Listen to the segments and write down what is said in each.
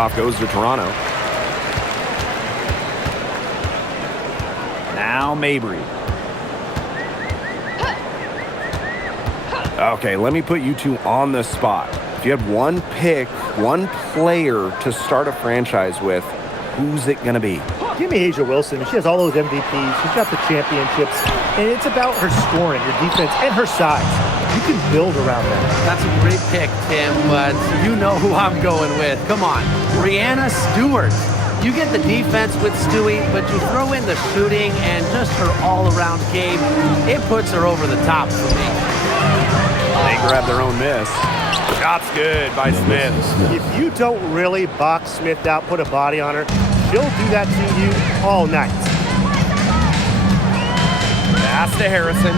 Tip-off goes to Toronto. Now Mabry. Okay, let me put you two on the spot. If you had one pick, one player to start a franchise with, who's it going to be? Give me Asia Wilson. She has all those MVPs. She's got the championships. And it's about her scoring, her defense, and her size. You can build around that. That's a great pick, Tim, but you know who I'm going with. Come on, Brianna Stewart. You get the defense with Stewie, but you throw in the shooting and just her all-around game. It puts her over the top for me. They grab their own miss. Shot's good by Smith. If you don't really box Smith out, put a body on her, she'll do that to you all night. Pass to Harrison.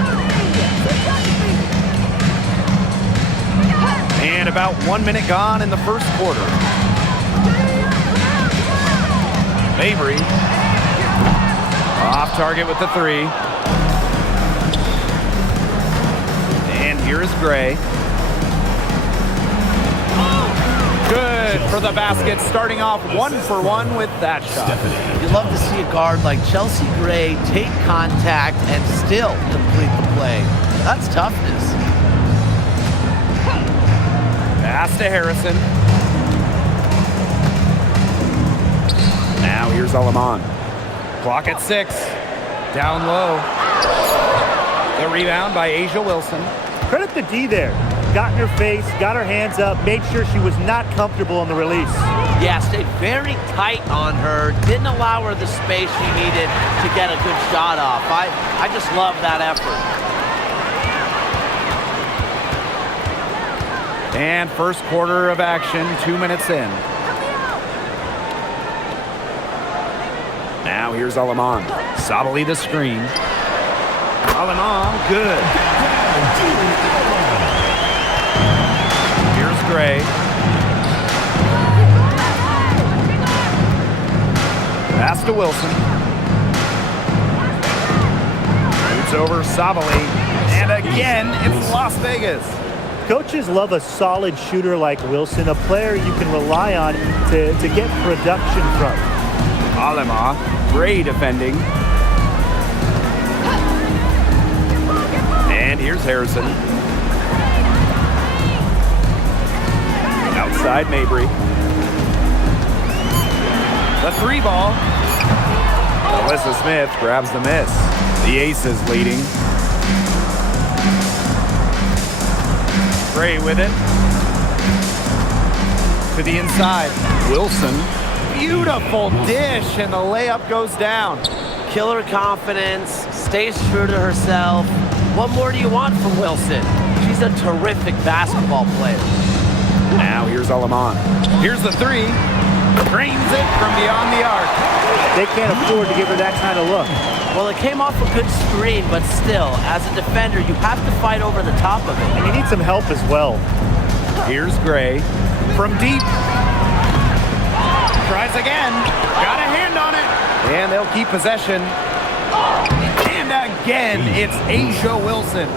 And about 1 minute gone in the first quarter. Mabry. Off target with the three. And here is Gray. Good for the basket, starting off 1-for-1 with that shot. You love to see a guard like Chelsea Gray take contact and still complete the play. That's toughness. Pass to Harrison. Now here's Alaman. Clock at 6. Down low. The rebound by Asia Wilson. Credit the D there. Got in her face, got her hands up, made sure she was not comfortable on the release. Yeah, stayed very tight on her. Didn't allow her the space she needed to get a good shot off. I just love that effort. And first quarter of action, 2 minutes in. Now here's Alaman. Sabali the screen. Alaman, good. Here's Gray. Pass to Wilson. Shoots over Sabali. And again, it's Las Vegas. Coaches love a solid shooter like Wilson, a player you can rely on to get production from. Alema, Gray defending. And here's Harrison. Outside Mabry. The three ball. Alyssa Smith grabs the miss. The Aces leading. Gray with it. To the inside. Wilson. Beautiful dish, and the layup goes down. Killer confidence, stays true to herself. What more do you want from Wilson? She's a terrific basketball player. Now here's Alaman. Here's the three. Drains it from beyond the arc. They can't afford to give her that kind of look. Well, it came off a good screen, but still, as a defender, you have to fight over the top of it. And you need some help as well. Here's Gray. From deep. Tries again. Got a hand on it. And they'll keep possession. And again, it's Asia Wilson.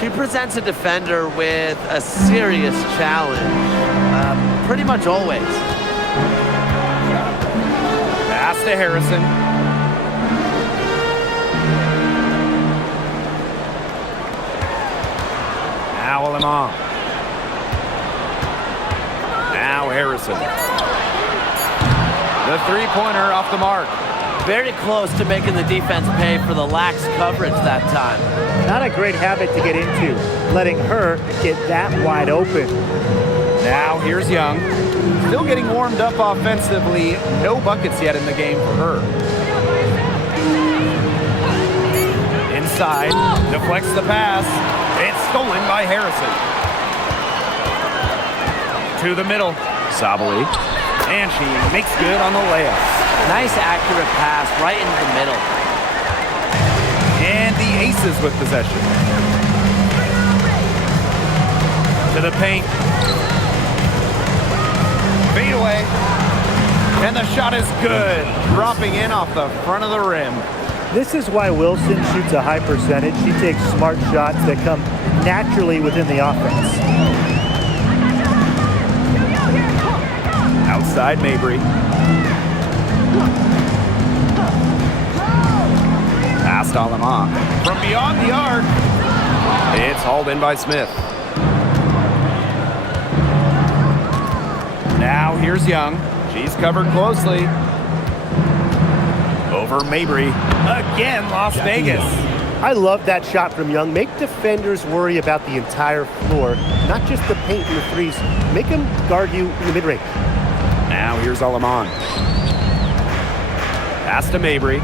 She presents a defender with a serious challenge. Pretty much always. Pass to Harrison. Now Alaman. Now Harrison. The three-pointer off the mark. Very close to making the defense pay for the lax coverage that time. Not a great habit to get into, letting her get that wide open. Now here's Young. Still getting warmed up offensively. No buckets yet in the game for her. Inside. Deflects the pass. It's stolen by Harrison. To the middle. Sabali. And she makes good on the layup. Nice accurate pass right into the middle. And the Aces with possession. To the paint. Fade away. And the shot is good. Dropping in off the front of the rim. This is why Wilson shoots a high percentage. She takes smart shots that come naturally within the offense. Outside Mabry. Past Alama. From beyond the arc. It's hauled in by Smith. Now here's Young. She's covered closely. Over Mabry. Again, Las Vegas. I love that shot from Young. Make defenders worry about the entire floor, not just the paint and the threes. Make them guard you in the mid-range. Now here's Alaman. Pass to Mabry.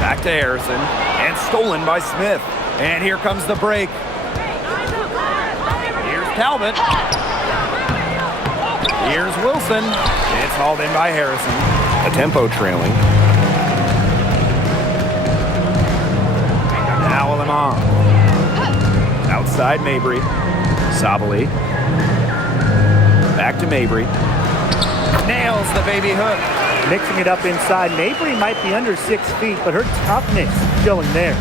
Back to Harrison. And stolen by Smith. And here comes the break. Here's Talbot. Here's Wilson. It's hauled in by Harrison. A tempo trailing. Now Alaman. Outside Mabry. Sabali. Back to Mabry. Nails the baby hook. Mixing it up inside. Mabry might be under 6 feet, but her toughness showing there.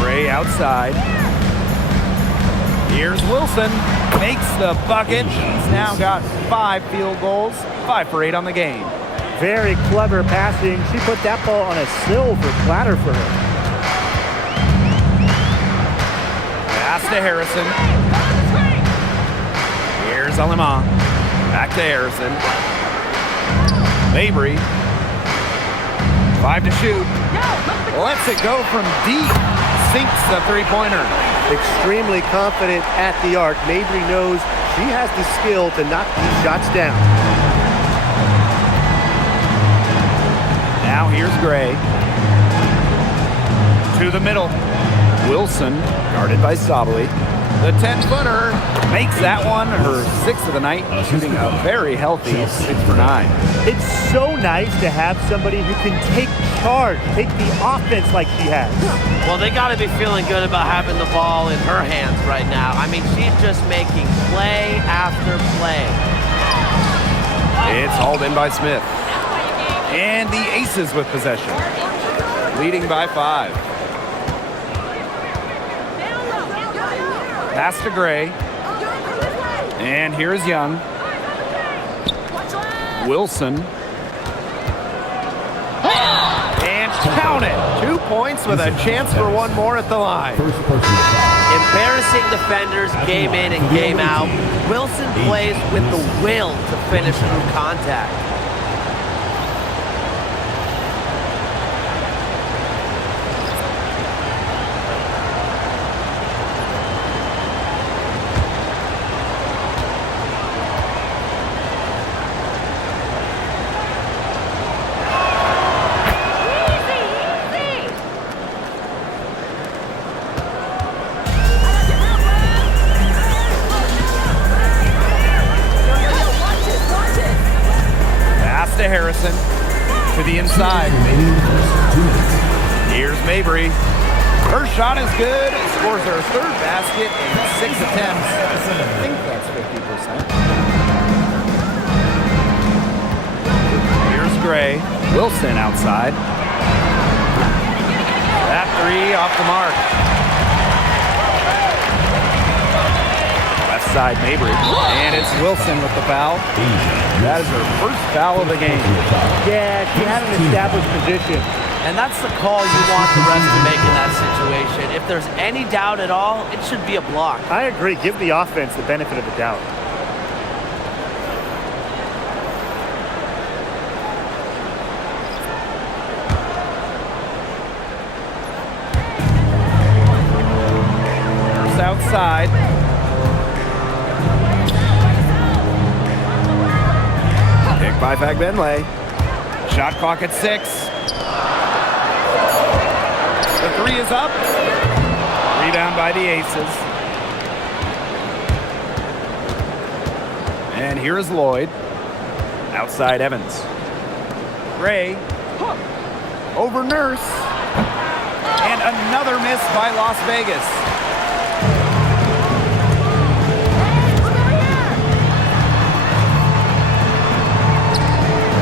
Gray outside. Here's Wilson. Makes the bucket. She's now got 5 field goals. 5 for 8 on the game. Very clever passing. She put that ball on a silver platter for her. Pass to Harrison. Here's Alama. Back to Harrison. Mabry. 5 to shoot. Lets it go from deep. Sinks the three-pointer. Extremely confident at the arc. Mabry knows she has the skill to knock these shots down. Now here's Gray. To the middle. Wilson, guarded by Sabali. The 10-footer makes that one her 6th of the night, shooting a very healthy 6 for 9. It's so nice to have somebody who can take charge, take the offense like she has. Well, they got to be feeling good about having the ball in her hands right now. I mean, she's just making play after play. It's hauled in by Smith. And the Aces with possession, leading by 5. Pass to Gray. And here's Young. Wilson. And count it. 2 points with a chance for one more at the line. Embarrassing defenders game in and game out. Wilson plays with the will to finish through contact. To Harrison, to the inside. Here's Mabry. Her shot is good. Scores her 3rd basket in 6 attempts. I think that's 50%. Here's Gray. Wilson outside. That 3 off the mark. Left side Mabry. And it's Wilson with the foul. That is her 1st foul of the game. Yeah, she had an established position. And that's the call you want the refs to make in that situation. If there's any doubt at all, it should be a block. I agree. Give the offense the benefit of the doubt. First outside. Pick by Fagbenle. Shot clock at 6. The 3 is up. Rebound by the Aces. And here is Lloyd. Outside Evans. Gray. Over Nurse. And another miss by Las Vegas.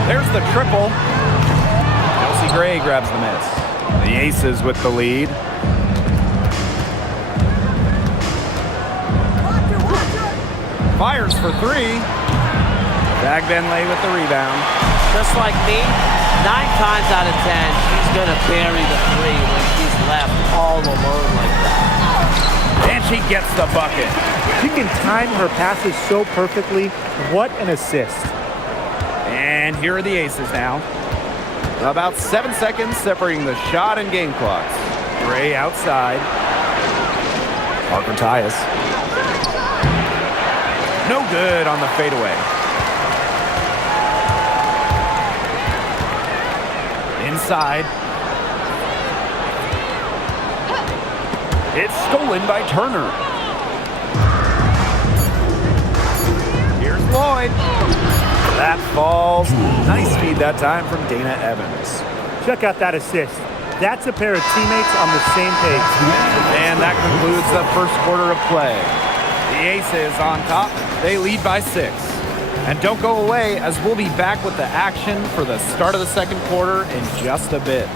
There's the triple. Chelsea Gray grabs the miss. The Aces with the lead. Fires for three. Benley with the rebound. Just like me, 9 times out of 10, she's going to bury the three when she's left all alone like that. And she gets the bucket. She can time her passes so perfectly. What an assist. And here are the Aces now. About 7 seconds separating the shot and game clocks. Gray outside. Parker Tyus. No good on the fadeaway. Inside. It's stolen by Turner. Here's Lloyd. That falls. Nice feed that time from Dana Evans. Check out that assist. That's a pair of teammates on the same page. And that concludes the first quarter of play. The Aces on top. They lead by 6. And don't go away, as we'll be back with the action for the start of the second quarter in just a bit.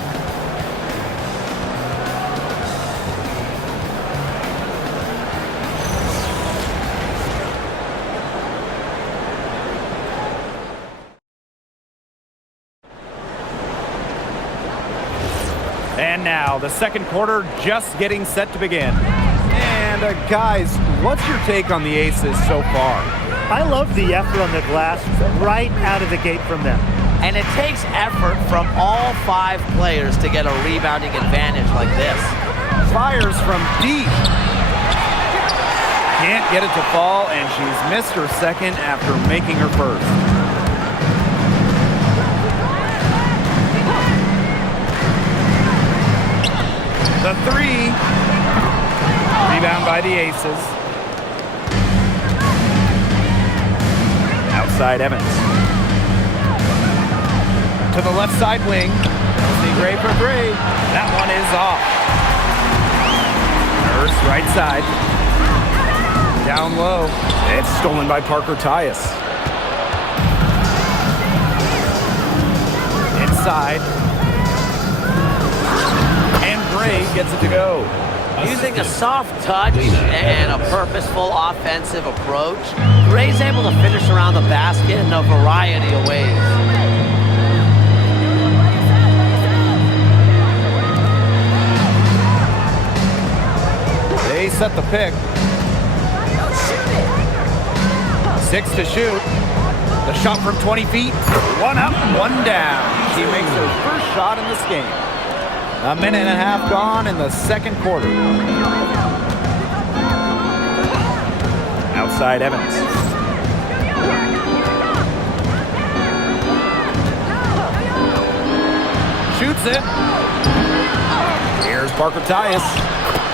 And now, the second quarter just getting set to begin. And guys, what's your take on the Aces so far? I love the effort on the glass right out of the gate from them. And it takes effort from all 5 players to get a rebounding advantage like this. Fires from deep. Can't get it to fall, and she's missed her second after making her first. The three. Rebound by the Aces. Outside Evans. To the left side wing. See Gray for three. That one is off. Nurse right side. Down low. It's stolen by Parker Tyus. Inside. And Gray gets it to go. Using a soft touch and a purposeful offensive approach, Gray's able to finish around the basket in a variety of ways. They set the pick. 6 to shoot. The shot from 20 feet. 1 up, 1 down. She makes her first shot in this game. A minute and a half gone in the second quarter. Outside Evans. Shoots it. Here's Parker Tyus.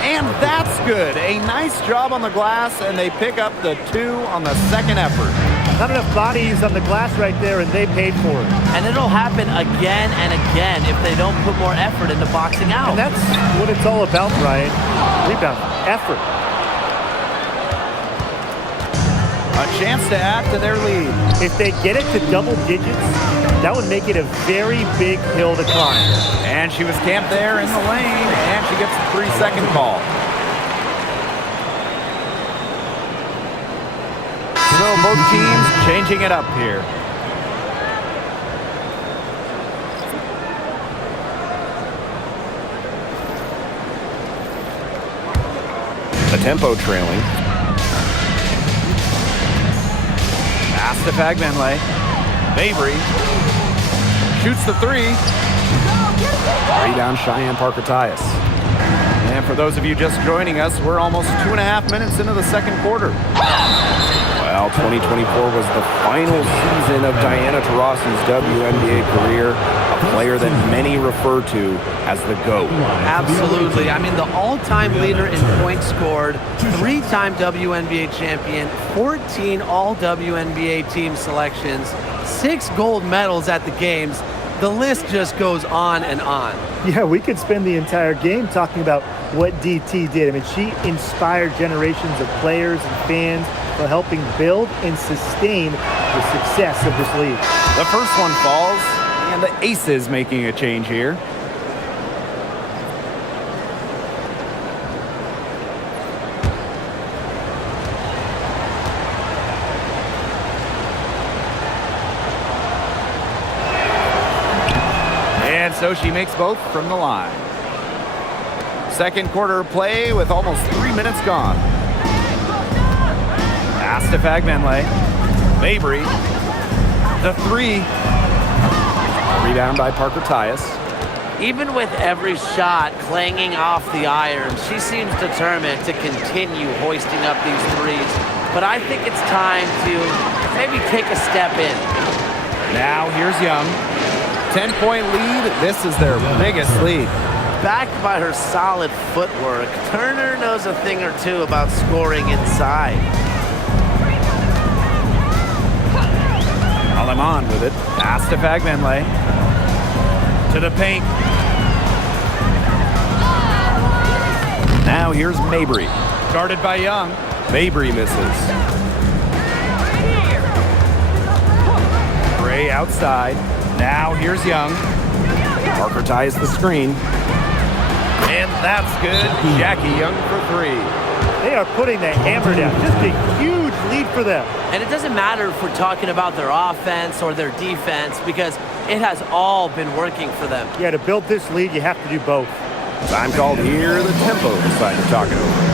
And that's good. A nice job on the glass, and they pick up the 2 on the second effort. Not enough bodies on the glass right there, and they paid for it. And it'll happen again and again if they don't put more effort into boxing out. And that's what it's all about, Brian. Rebound, effort. A chance to add to their lead. If they get it to double digits, that would make it a very big hill to climb. And she was camped there in the lane, and she gets a 3-second call. So both teams changing it up here. The tempo trailing. Pass to Benley. Mabry shoots the 3. Rebound Cheyenne Parker Tyus. And for those of you just joining us, we're almost 2.5 minutes into the second quarter. Well, 2024 was the final season of Diana Taurasi's WNBA career, a player that many refer to as the GOAT. Absolutely. I mean, the all-time leader in points scored, 3-time WNBA champion, 14 all-WNBA team selections, 6 gold medals at the games. The list just goes on and on. Yeah, we could spend the entire game talking about what DT did. I mean, she inspired generations of players and fans while helping build and sustain the success of this league. The first one falls, and the Aces making a change here. so she makes both from the line. Second quarter play with almost 3 minutes gone. Pass to Fagbenle. Mabry. The three. Rebound by Parker Tyus. Even with every shot clanging off the iron, she seems determined to continue hoisting up these threes. But I think it's time to maybe take a step in. Now here's Young. 10-point lead. This is their biggest lead. Backed by her solid footwork, Turner knows a thing or two about scoring inside. Aleman with it. Pass to Fagbenle. To the paint. Now here's Mabry. Guarded by Young. Mabry misses. Gray outside. Now here's Young. Parker ties the screen. And that's good. Jackie Young for three. They are putting the hammer down. Just a huge lead for them. And it doesn't matter if we're talking about their offense or their defense, because it has all been working for them. Yeah, to build this lead, you have to do both. Time called here. The tempo decided to talk it over.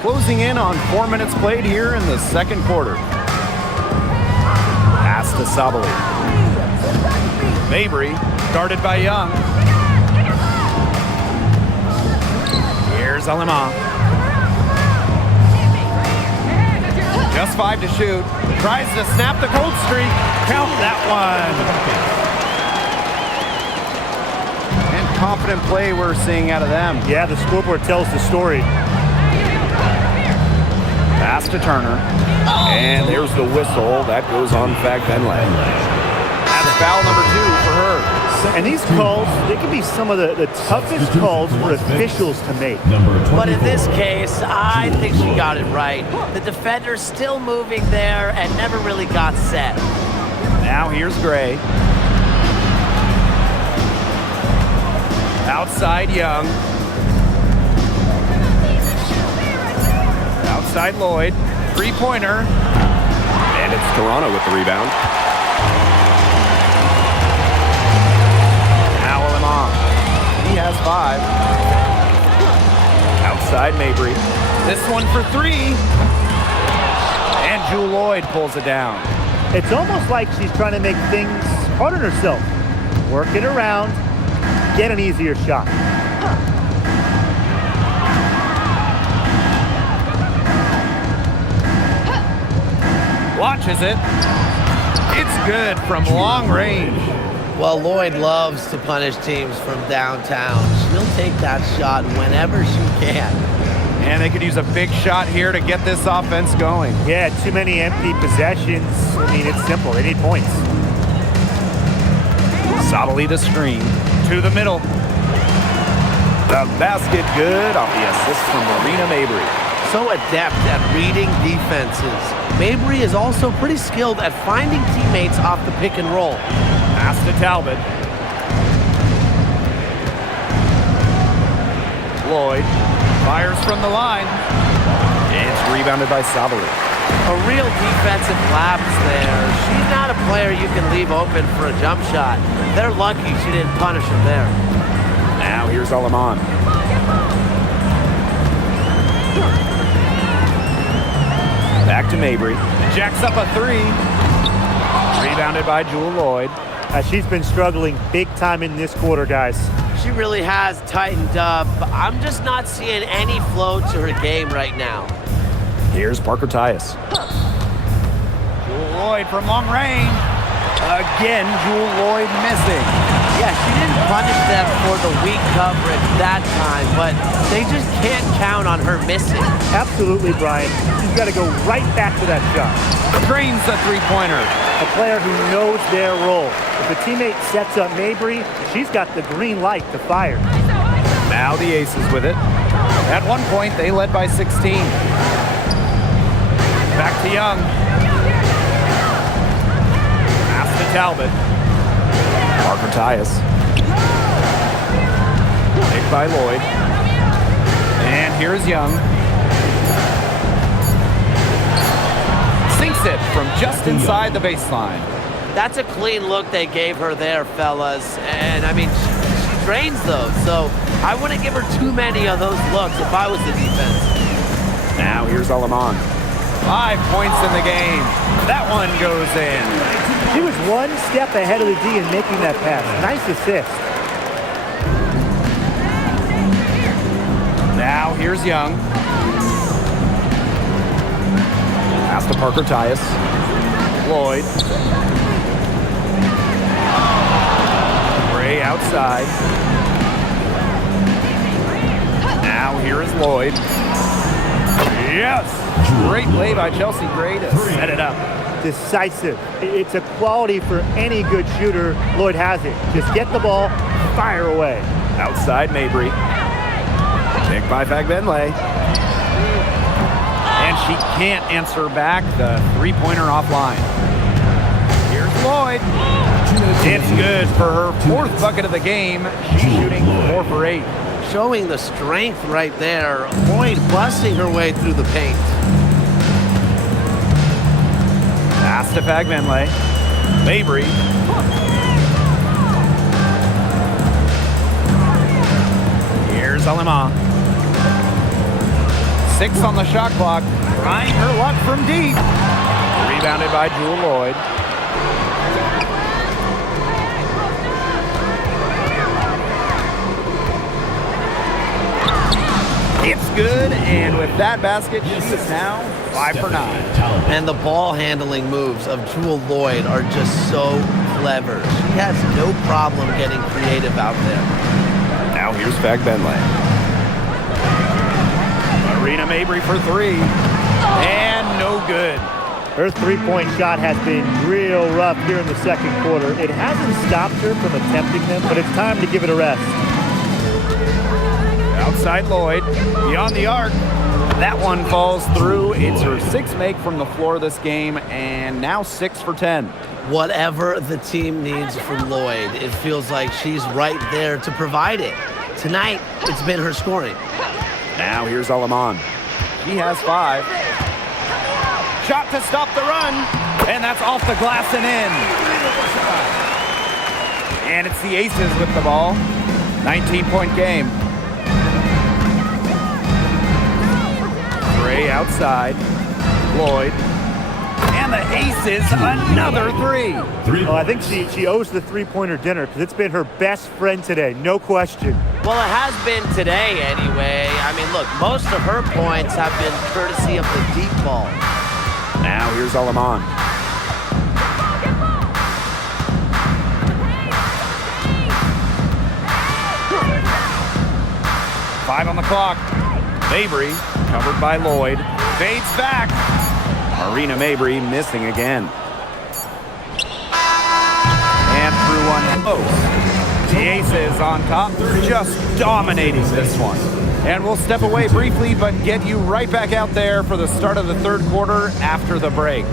Closing in on 4 minutes played here in the second quarter. Pass to Sabali. Mabry, guarded by Young. Here's Aleman. Just 5 to shoot. Tries to snap the cold streak. Count that one. And confident play we're seeing out of them. Yeah, the scoreboard tells the story. Pass to Turner. And there's the whistle. That goes on Fagbenle. That's foul number 2 for her. And these calls, they can be some of the toughest calls for officials to make. But in this case, I think she got it right. The defender's still moving there and never really got set. Now here's Gray. Outside Young. Outside Lloyd. Three-pointer. And it's Toronto with the rebound. Now Aleman. He has 5. Outside Mabry. This one for 3. And Jewel Lloyd pulls it down. It's almost like she's trying to make things hard on herself. Work it around, get an easier shot. Watches it. It's good from long range. Well, Lloyd loves to punish teams from downtown. She'll take that shot whenever she can. And they could use a big shot here to get this offense going. Yeah, too many empty possessions. I mean, it's simple. They need points. Sabali the screen. To the middle. The basket good off the assist from Marina Mabry. So adept at reading defenses. Mabry is also pretty skilled at finding teammates off the pick and roll. Pass to Talbot. Lloyd fires from the line. It's rebounded by Sabali. A real defensive lapse there. She's not a player you can leave open for a jump shot. They're lucky she didn't punish him there. Now here's Aleman. Back to Mabry. Jacks up a 3. Rebounded by Jewel Lloyd. She's been struggling big time in this quarter, guys. She really has tightened up. I'm just not seeing any flow to her game right now. Here's Parker Tyus. Jewel Lloyd from long range. Again, Jewel Lloyd missing. Yeah, she didn't punish them for the weak coverage that time, but they just can't count on her missing. Absolutely, Brian. She's got to go right back to that shot. Screens the three-pointer. A player who knows their role. If a teammate sets up Mabry, she's got the green light to fire. Now the Aces with it. At one point, they led by 16. Back to Young. Pass to Talbot. Parker Tyus. Picked by Lloyd. And here's Young. Sinks it from just inside the baseline. That's a clean look they gave her there, fellas. And, I mean, she drains those, so I wouldn't give her too many of those looks if I was the defense. Now here's Alaman. 5 points in the game. That one goes in. She was one step ahead of the D in making that pass. Nice assist. Now here's Young. Pass to Parker Tyus. Lloyd. Gray outside. Now here is Lloyd. Yes! Great play by Chelsea Gray to set it up. Decisive. It's a quality for any good shooter. Lloyd has it. Just get the ball, fire away. Outside Mabry. Picked by Fagbenle. And she can't answer back the three-pointer offline. Here's Lloyd. It's good for her 4th bucket of the game. She's shooting 4 for 8. Showing the strength right there. Lloyd busting her way through the paint. Pass to Fagbenle. Mabry. Here's Alema. 6 on the shot clock. Trying her luck from deep. Rebounded by Jewel Lloyd. It's good, and with that basket, she is now 5 for 9. And the ball handling moves of Jewel Lloyd are just so clever. She has no problem getting creative out there. Now here's Fagbenle. Marina Mabry for 3. And no good. Her three-point shot has been real rough here in the second quarter. It hasn't stopped her from attempting them, but it's time to give it a rest. Outside Lloyd, beyond the arc. That one falls through. It's her 6th make from the floor this game, and now 6 for 10. Whatever the team needs from Lloyd, it feels like she's right there to provide it. Tonight, it's been her scoring. Now here's Alaman. He has 5. Shot to stop the run, and that's off the glass and in. And it's the Aces with the ball. 19-point game. Gray outside. Lloyd. And the Aces, another 3. Oh, I think she owes the three-pointer dinner because it's been her best friend today, no question. Well, it has been today anyway. I mean, look, most of her points have been courtesy of the deep ball. Now here's Alaman. Five on the clock. Mabry, covered by Lloyd, fades back. Marina Mabry missing again. And through one post. The Aces on top, just dominating this one. And we'll step away briefly, but get you right back out there for the start of the third quarter after the break.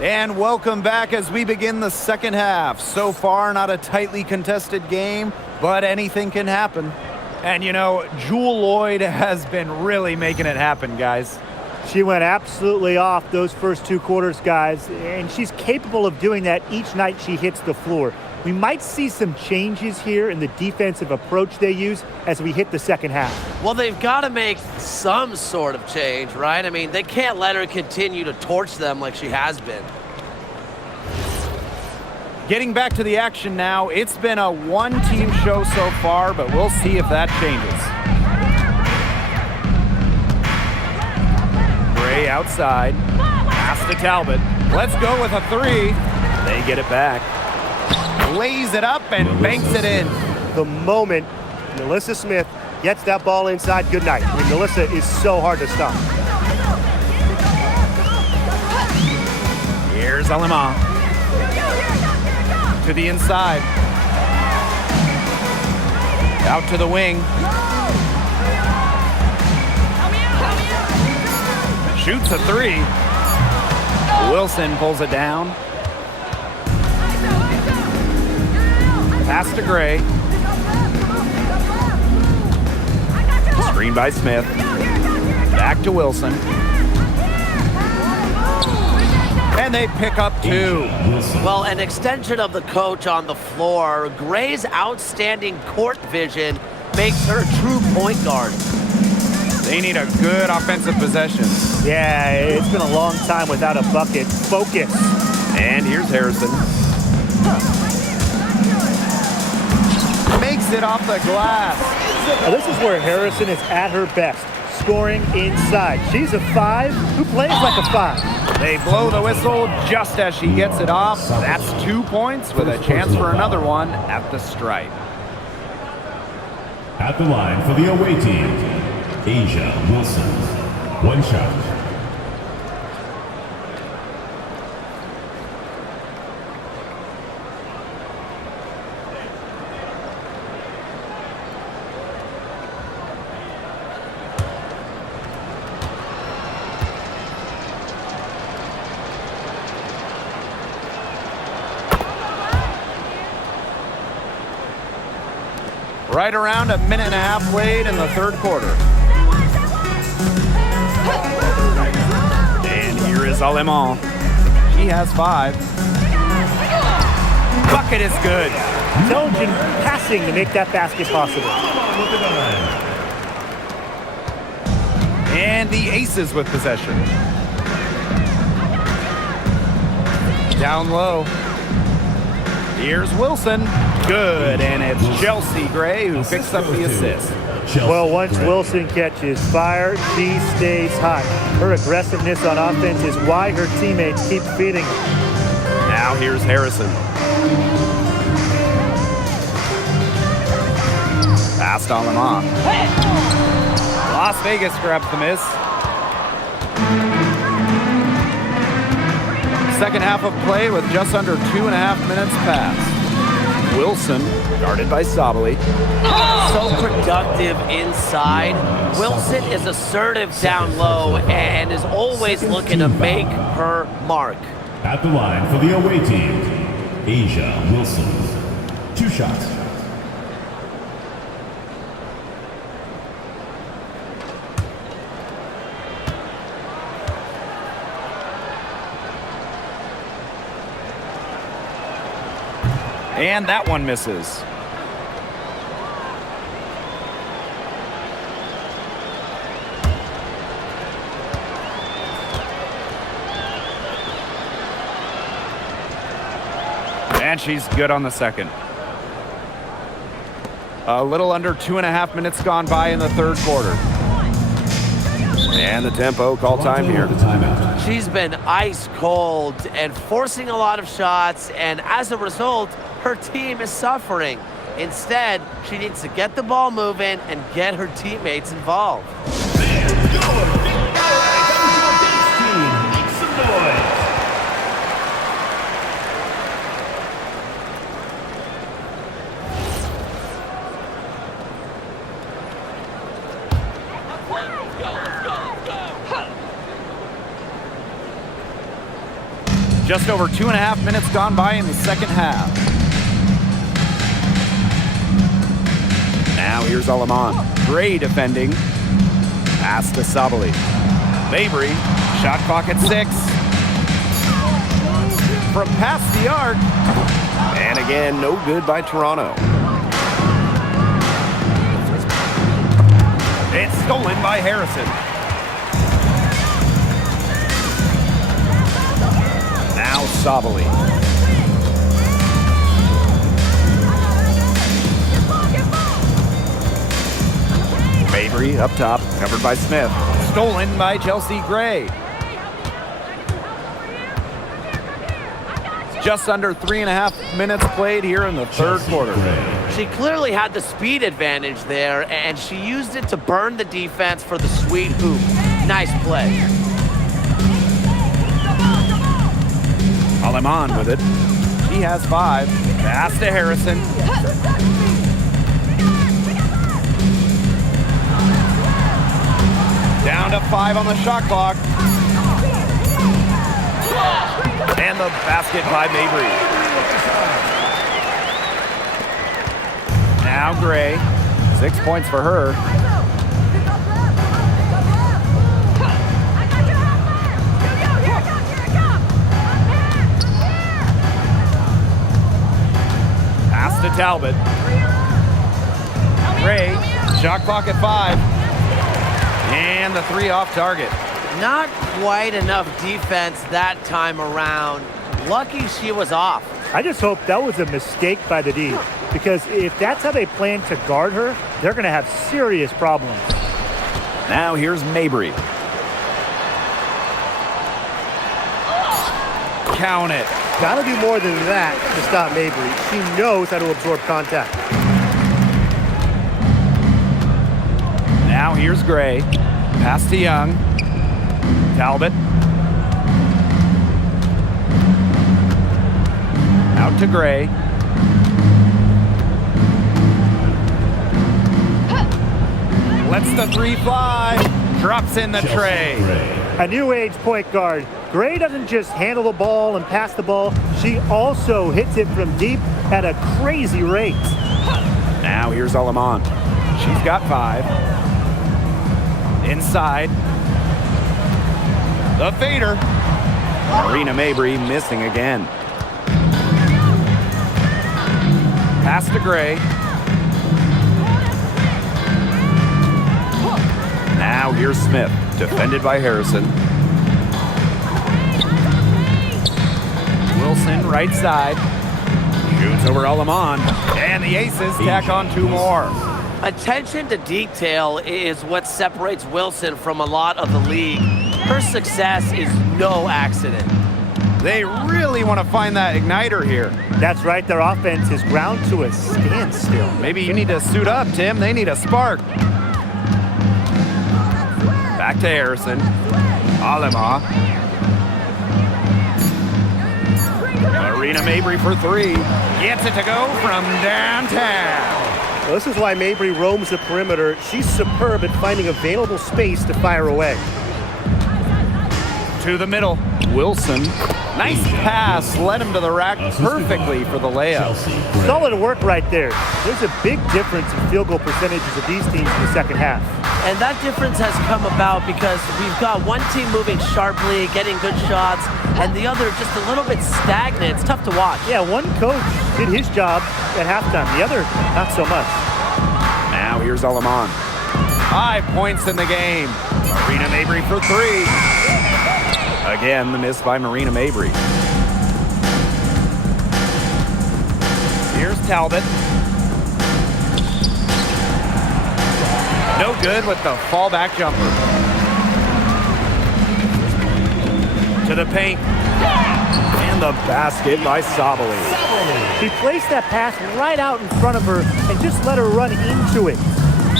And welcome back as we begin the second half. So far, not a tightly contested game, but anything can happen. And you know, Jewel Lloyd has been really making it happen, guys. She went absolutely off those first 2 quarters, guys, and she's capable of doing that each night she hits the floor. We might see some changes here in the defensive approach they use as we hit the second half. Well, they've got to make some sort of change, right? I mean, they can't let her continue to torch them like she has been. Getting back to the action now, it's been a one-team show so far, but we'll see if that changes. Gray outside, pass to Talbot. Let's go with a three. They get it back. Lays it up and banks it in. The moment Melissa Smith gets that ball inside, good night. I mean, Melissa is so hard to stop. Here's Alema. To the inside. Out to the wing. Shoots a three. Wilson pulls it down. Pass to Gray. Screen by Smith. Back to Wilson. And they pick up two. Well, an extension of the coach on the floor. Gray's outstanding court vision makes her a true point guard. They need a good offensive possession. Yeah, it's been a long time without a bucket. Focus. And here's Harrison. Makes it off the glass. Now, this is where Harrison is at her best, scoring inside. She's a 5 who plays like a 5. They blow the whistle just as she gets it off. That's 2 points with a chance for another one at the stripe. At the line for the away team, Asia Wilson. One shot. Right around a minute and a half played in the third quarter. And here is Alema. She has 5. Bucket is good. Intelligent passing to make that basket possible. And the Aces with possession. Down low. Here's Wilson. Good, and it's Chelsea Gray who picks up the assist. Well, once Wilson catches fire, she stays hot. Her aggressiveness on offense is why her teammates keep feeding her. Now here's Harrison. Passed on them off. Las Vegas grabs the miss. Second half of play with just under 2.5 minutes passed. Wilson, guarded by Sabali. So productive inside. Wilson is assertive down low and is always looking to make her mark. At the line for the away team, Asia Wilson. 2 shots. And that one misses. And she's good on the second. A little under 2.5 minutes gone by in the third quarter. And the tempo call time here. She's been ice cold and forcing a lot of shots, and as a result, her team is suffering. Instead, she needs to get the ball moving and get her teammates involved. Make some noise. Just over 2.5 minutes gone by in the second half. Now here's Alaman. Gray defending. Pass to Sabali. Mabry, shot clock at 6. From past the arc. And And again, no good by Toronto. It's stolen by Harrison. Now Sabali. Mabry up top, covered by Smith. Stolen by Chelsea Gray. Just under 3.5 minutes played here in the third quarter. She clearly had the speed advantage there, and she used it to burn the defense for the sweet hoop. Nice play. Aleman with it. He has 5. Pass to Harrison. Down to 5 on the shot clock. And the basket by Mabry. Now Gray. 6 points for her. Pass to Talbot. Gray. Shot clock at 5. And the 3 off target. Not quite enough defense that time around. Lucky she was off. I just hope that was a mistake by the D, because if that's how they plan to guard her, they're going to have serious problems. Now here's Mabry. Count it. Got to do more than that to stop Mabry. She knows how to absorb contact. Now here's Gray. Pass to Young. Talbot. Out to Gray. Lets the 3 fly. Drops in the tray. A new age point guard. Gray doesn't just handle the ball and pass the ball. She also hits it from deep at a crazy rate. Now here's Aleman. She's got 5. Inside. The fader. Marina Mabry missing again. Pass to Gray. Now here's Smith, defended by Harrison. Wilson, right side. Shoots over Aleman. And the Aces tack on 2 more. Attention to detail is what separates Wilson from a lot of the league. Her success is no accident. They really want to find that igniter here. That's right, their offense is ground to a standstill. Maybe you need to suit up, Tim. They need a spark. Back to Harrison. Alema. Marina Mabry for 3. Gets it to go from downtown. Well, this is why Mabry roams the perimeter. She's superb at finding available space to fire away. To the middle. Wilson. Nice pass. Led him to the rack perfectly for the layup. Solid work right there. There's a big difference in field goal percentages of these teams in the second half. And that difference has come about because we've got one team moving sharply, getting good shots, and the other just a little bit stagnant. It's tough to watch. Yeah, one coach did his job at halftime. The other, not so much. Now here's Aleman. 5 points in the game. Marina Mabry for 3. Again, the miss by Marina Mabry. Here's Talbot. No good with the fallback jumper. To the paint. And the basket by Sabali. She placed that pass right out in front of her and just let her run into it.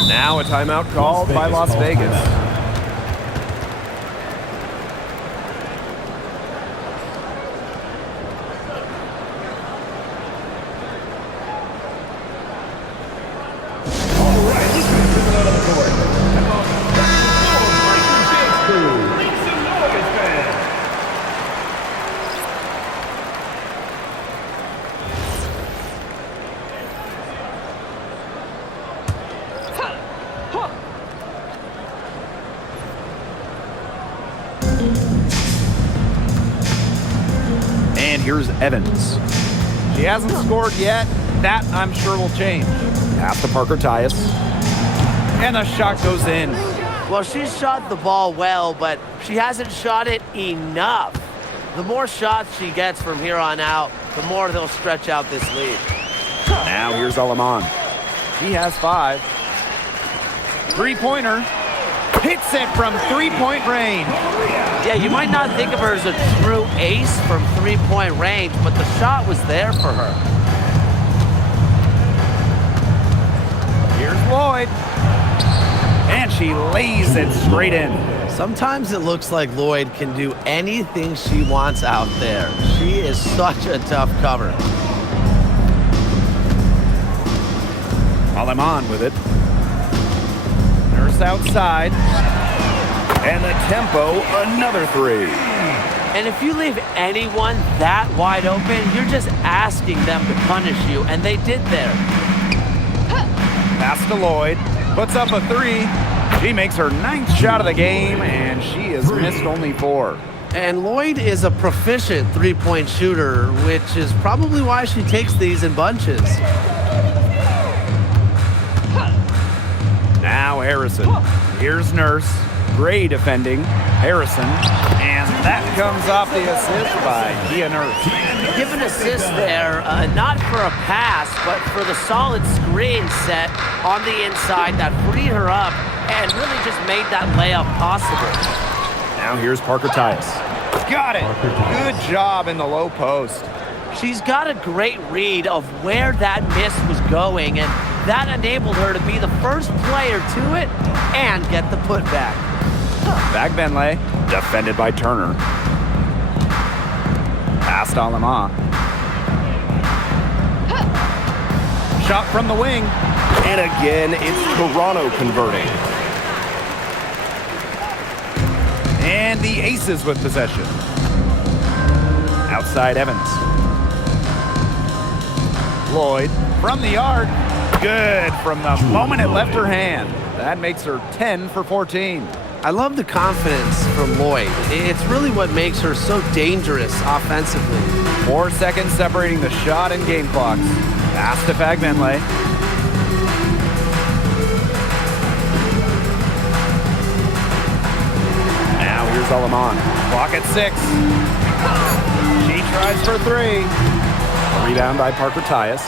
Now a timeout called by Las Vegas. And here's Evans. She hasn't scored yet. That, I'm sure, will change. Pass to Parker Tyus. And the shot goes in. Well, she's shot the ball well, but she hasn't shot it enough. The more shots she gets from here on out, the more they'll stretch out this lead. Now here's Alaman. She has 5. Three-pointer. Hits it from three-point range. Yeah, you might not think of her as a true ace from three-point range, but the shot was there for her. Here's Lloyd. And she lays it straight in. Sometimes it looks like Lloyd can do anything she wants out there. She is such a tough cover. Alaman with it. Nurse outside. And the tempo, another 3. And if you leave anyone that wide open, you're just asking them to punish you, and they did there. Pass to Lloyd. Puts up a 3. She makes her 9th shot of the game, and she has missed only 4. And Lloyd is a proficient three-point shooter, which is probably why she takes these in bunches. Now Harrison. Here's Nurse. Gray defending. Harrison. And that comes off the assist by Gia Nurse. Give an assist there, not for a pass, but for the solid screen set on the inside that freed her up and really just made that layup possible. Now here's Parker Tyus. Got it. Good job in the low post. She's got a great read of where that miss was going, and that enabled her to be the first player to it and get the putback. Back Benlay, defended by Turner. Pass to Alama. Shot from the wing. And again, it's Toronto converting. And the Aces with possession. Outside Evans. Lloyd from the arc. Good from the moment it left her hand. That makes her 10 for 14. I love the confidence from Lloyd. It's really what makes her so dangerous offensively. 4 seconds separating the shot and game clocks. Pass to Fagbenley. Now here's Alaman. Clock at 6. She tries for 3. Rebound by Parker Tyus.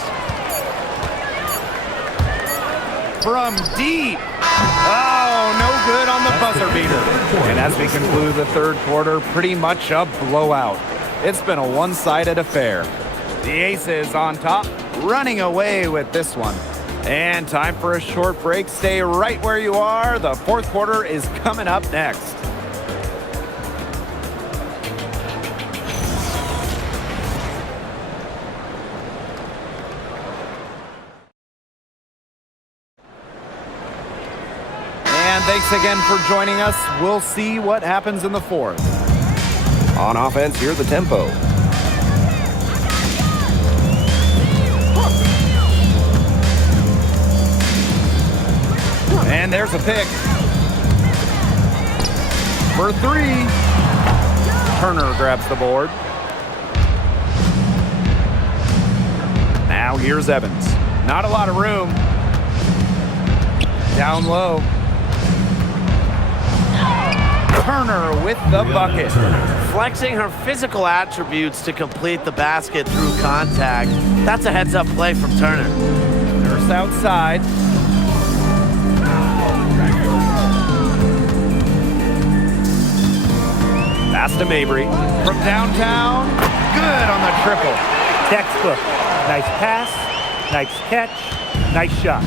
From deep. Oh, no good on the buzzer beater. And as we conclude the third quarter, pretty much a blowout. It's been a one-sided affair. The Aces on top, running away with this one. And time for a short break. Stay right where you are. The fourth quarter is coming up next. And thanks again for joining us. We'll see what happens in the fourth. On offense, here's the tempo. And there's a pick. For 3. Turner grabs the board. Now here's Evans. Not a lot of room. Down low. Turner with the bucket. Flexing her physical attributes to complete the basket through contact. That's a heads-up play from Turner. Nurse outside. Pass to Mabry. From downtown. Good on the triple. Textbook. Nice pass, nice catch, nice shot.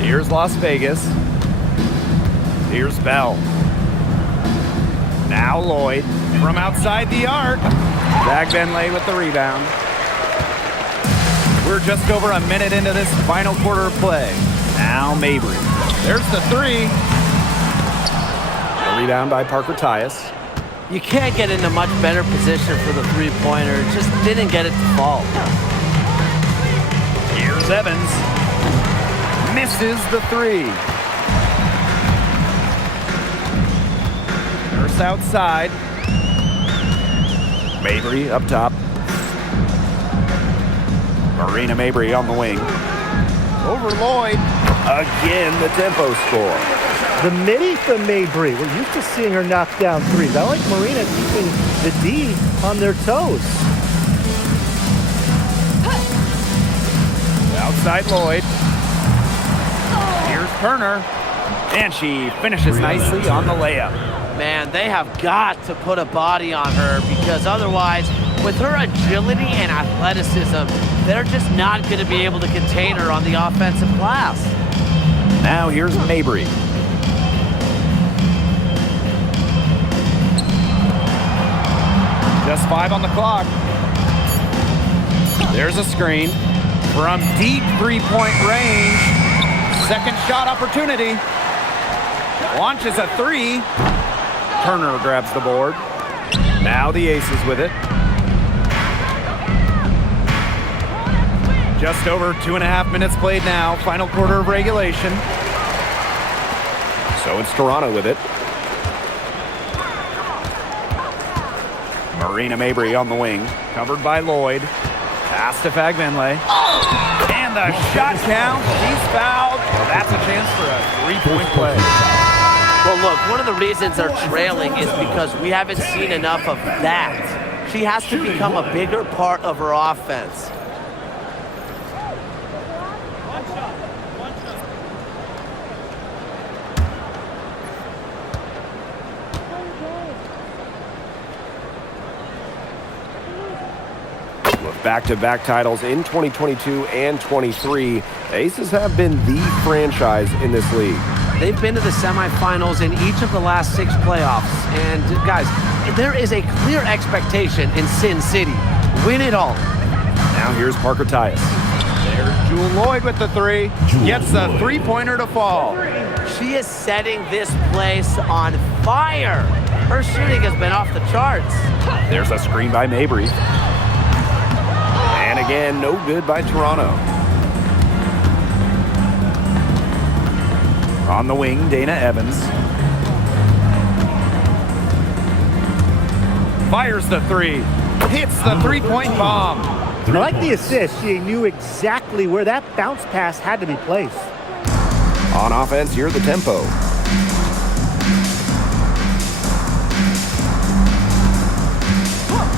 Here's Las Vegas. Here's Bell. Now Lloyd from outside the arc. Benlay with the rebound. We're just over a minute into this final quarter of play. Now Mabry. There's the 3. A rebound by Parker Tyus. You can't get in a much better position for the three-pointer. Just didn't get it to fall. Here's Evans. Misses the 3. Nurse outside. Mabry up top. Marina Mabry on the wing. Over Lloyd. Again, the tempo score. The midi from Mabry. We're used to seeing her knock down threes. I like Marina keeping the D on their toes. Outside Lloyd. Here's Turner. And she finishes nicely on the layup. Man, they have got to put a body on her because otherwise, with her agility and athleticism, they're just not going to be able to contain her on the offensive glass. Now here's Mabry. Just 5 on the clock. There's a screen from deep three-point range. Second shot opportunity. Launches a 3. Turner grabs the board. Now the Aces with it. Just over 2.5 minutes played now. Final quarter of regulation. So it's Toronto with it. Marina Mabry on the wing. Covered by Lloyd. Pass to Fagbenle. And the shot count. He's fouled. That's a chance for a three-point play. Well, look, one of the reasons they're trailing is because we haven't seen enough of that. She has to become a bigger part of her offense. With back-to-back titles in 2022 and 23, Aces have been the franchise in this league. They've been to the semifinals in each of the last 6 playoffs. And guys, there is a clear expectation in Sin City. Win it all. Now here's Parker Tyus. There's Jewel Lloyd with the 3. Gets the three-pointer to fall. She is setting this place on fire. Her shooting has been off the charts. There's a screen by Mabry. And again, no good by Toronto. On the wing, Dana Evans. Fires the 3. Hits the three-point bomb. I like the assist. She knew exactly where that bounce pass had to be placed. On offense, here's the tempo.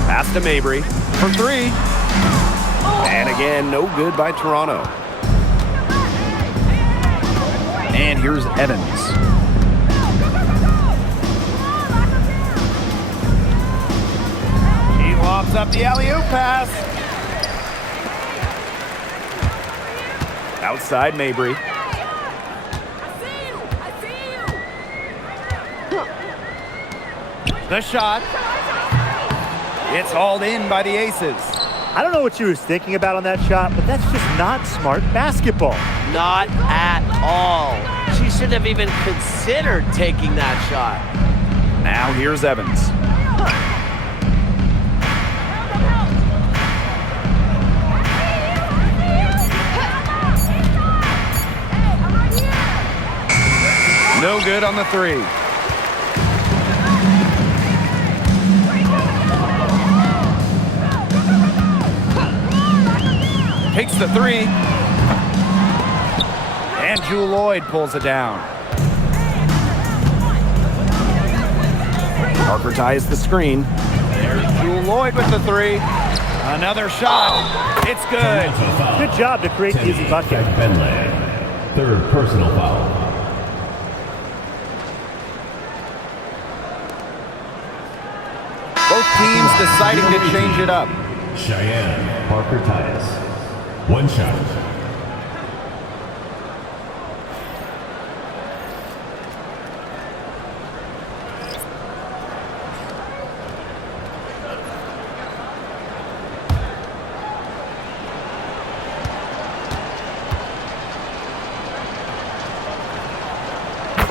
Pass to Mabry for 3. And again, no good by Toronto. And here's Evans. He lobs up the alley-oop pass. Outside Mabry. The shot. It's hauled in by the Aces. I don't know what she was thinking about on that shot, but that's just not smart basketball. Not at all. She shouldn't have even considered taking that shot. Now here's Evans. No good on the 3. Takes the 3. And Jewel Lloyd pulls it down. Parker ties the screen. There's Jewel Lloyd with the 3. Another shot. It's good. Good job to create the easy bucket. Benley, third personal foul. Both teams deciding to change it up. Cheyenne Parker Tyus. 1 shot.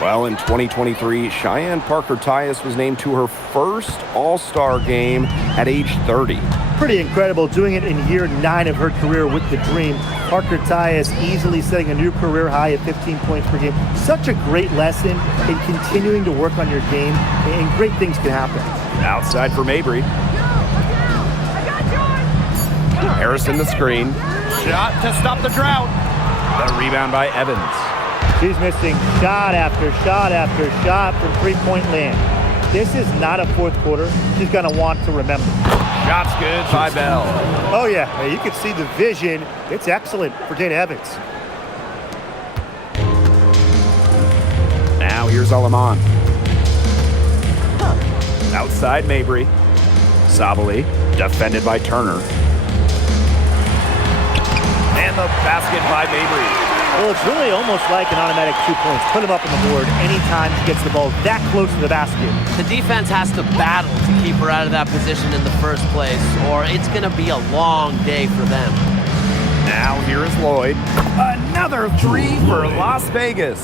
Well, in 2023, Cheyenne Parker Tyus was named to her first All-Star game at age 30. Pretty incredible, doing it in year 9 of her career with the Dream. Parker Tyus easily setting a new career high at 15 points per game. Such a great lesson in continuing to work on your game, and great things can happen. Outside for Mabry. Harrison the screen. shot to stop the drought. The rebound by Evans. She's missing shot after shot after shot from three-point land. This is not a fourth quarter she's going to want to remember. Shot's good by Bell. Oh, yeah. You can see the vision. It's excellent for Dana Evans. Now here's Alaman. Outside Mabry. Sabali, defended by Turner. And the basket by Mabry. Well, it's really almost like an automatic 2 points. Put him up on the board anytime she gets the ball that close to the basket. The defense has to battle to keep her out of that position in the first place, or it's going to be a long day for them. Now here is Lloyd. Another three for Las Vegas.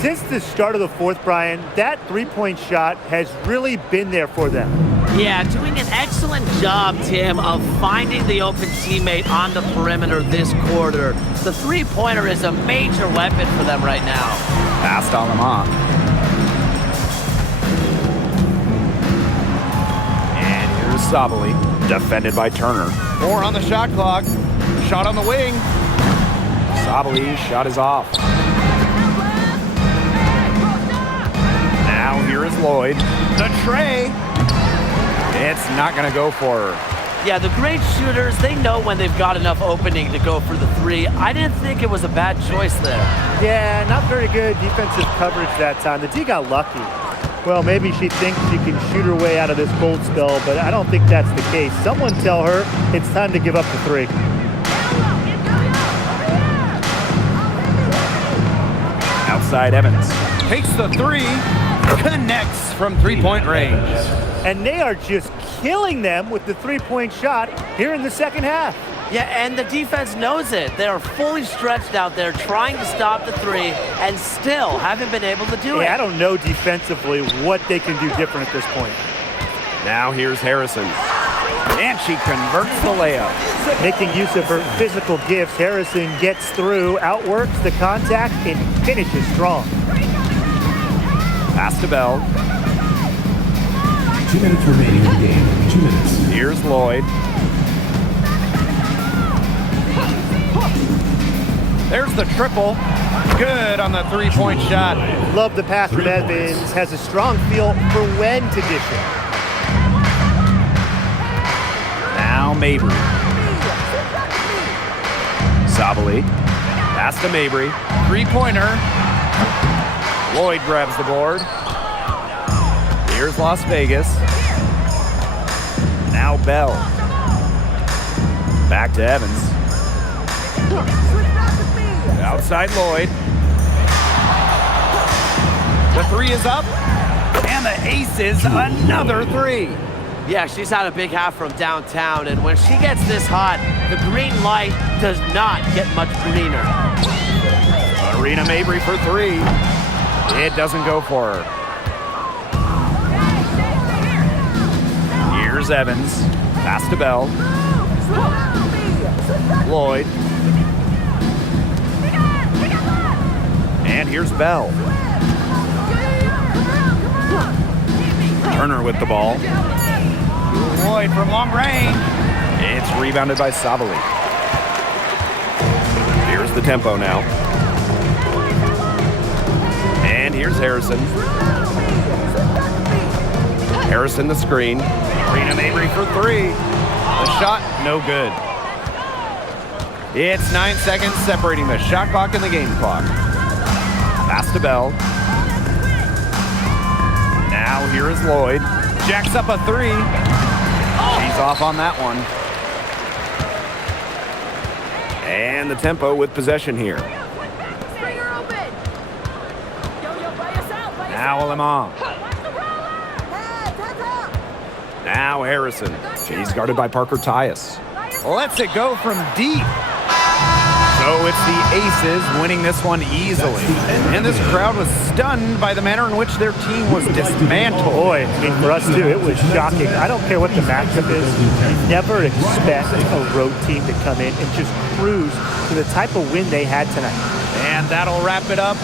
Since the start of the fourth, Brian, that three-point shot has really been there for them. Yeah, doing an excellent job, Tim, of finding the open teammate on the perimeter this quarter. The three-pointer is a major weapon for them right now. Past Alaman. And here's Sabali, defended by Turner. 4 on the shot clock. Shot on the wing. Sabali's shot is off. Now here is Lloyd. The tray. It's not going to go for her. Yeah, the great shooters, they know when they've got enough opening to go for the three. I didn't think it was a bad choice there. Yeah, not very good defensive coverage that time. The D got lucky. Well, maybe she thinks she can shoot her way out of this cold spell, but I don't think that's the case. Someone tell her it's time to give up the three. Outside Evans. Takes the three. Connects from three-point range. And they are just killing them with the three-point shot here in the second half. Yeah, and the defense knows it. They are fully stretched out there trying to stop the three and still haven't been able to do it. Yeah, I don't know defensively what they can do different at this point. Now here's Harrison. And she converts the layup. Making use of her physical gifts, Harrison gets through, outworks the contact, and finishes strong. Pass to Bell. 2 minutes remaining in the game. 2 minutes. Here's Lloyd. There's the triple. Good on the three-point shot. Love the pass from Evans. Has a strong feel for when to dish it. Now Mabry. Sabali. Pass to Mabry. Three-pointer. Lloyd grabs the board. Here's Las Vegas. Now Bell. Back to Evans. Outside Lloyd. The three is up. And the ace is another three. Yeah, she's had a big half from downtown, and when she gets this hot, the green light does not get much greener. Arena Mabry for three. It doesn't go for her. Here's Evans. Pass to Bell. Lloyd. And here's Bell. Turner with the ball. Lloyd from long range. It's rebounded by Sabali. Here's the tempo now. And here's Harrison. Harrison the screen. Rena Mabry for three. The shot, no good. It's 9 seconds separating the shot clock and the game clock. Pass to Bell. Now here is Lloyd. Jacks up a three. She's off on that one. And the tempo with possession here. Now Alaman. Now Harrison. She's guarded by Parker Tyus. Lets it go from deep. So it's the Aces winning this one easily. And this crowd was stunned by the manner in which their team was dismantled. Boy, I mean, for us too, it was shocking. I don't care what the matchup is. You never expect a road team to come in and just cruise to the type of win they had tonight. And that'll wrap it up